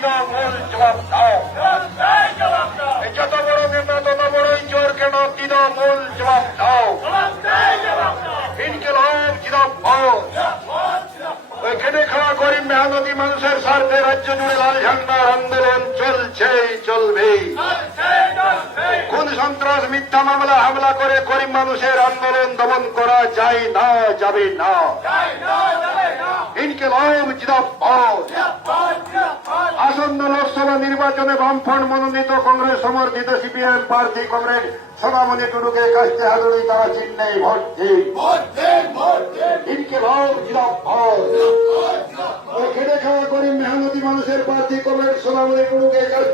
তৃণমূল জবাব রাজ্য জুড়ে লাল ঝান্ডার আন্দোলন চলছে, চলবে। কোন সন্ত্রাস মিথ্যা মামলা, হামলা করে গরিব মানুষের আন্দোলন দমন করা যায় না, যাবে না। আসন্ন লোকসভা নির্বাচনে বামফ্রন্ট মনোনীত কংগ্রেস সমর্থিত সিপিএম প্রার্থী কংগ্রেস সোনামণি টুডুকে কাছতে হাতুড়ি তারা চিহ্নে ভোট দিন।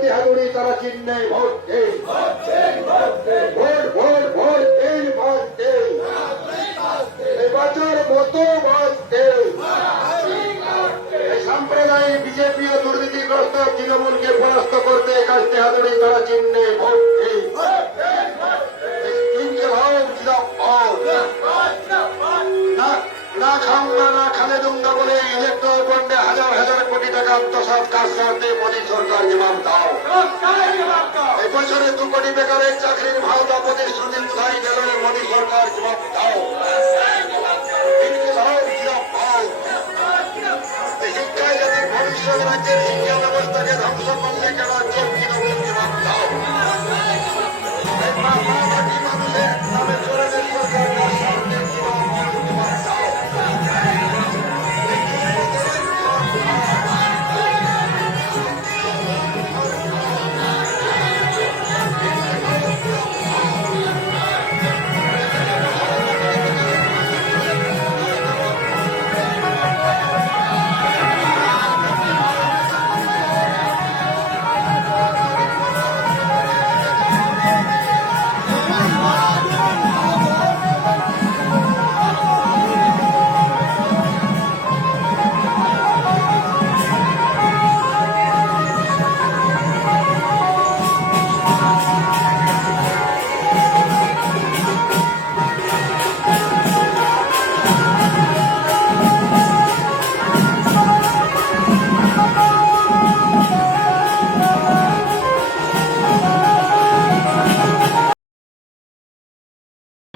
কাছতে হাতুড়ি তারা চিহ্নে, ভোট দিন ভোট ভোট ভোট দিন ভোট দিন মতো ভোট দিন বিজেপি ও দুর্নীতিগ্রস্ত তৃণমূলকে পরাস্ত করতে কাজতে হাতুড়ি তারা চিহ্নে, ভোট আত্মসাৎ কাজ সারতে মোদী সরকার জবাব দাও। এই বছরে দু কোটি বেকারের চাকরির ভাওতা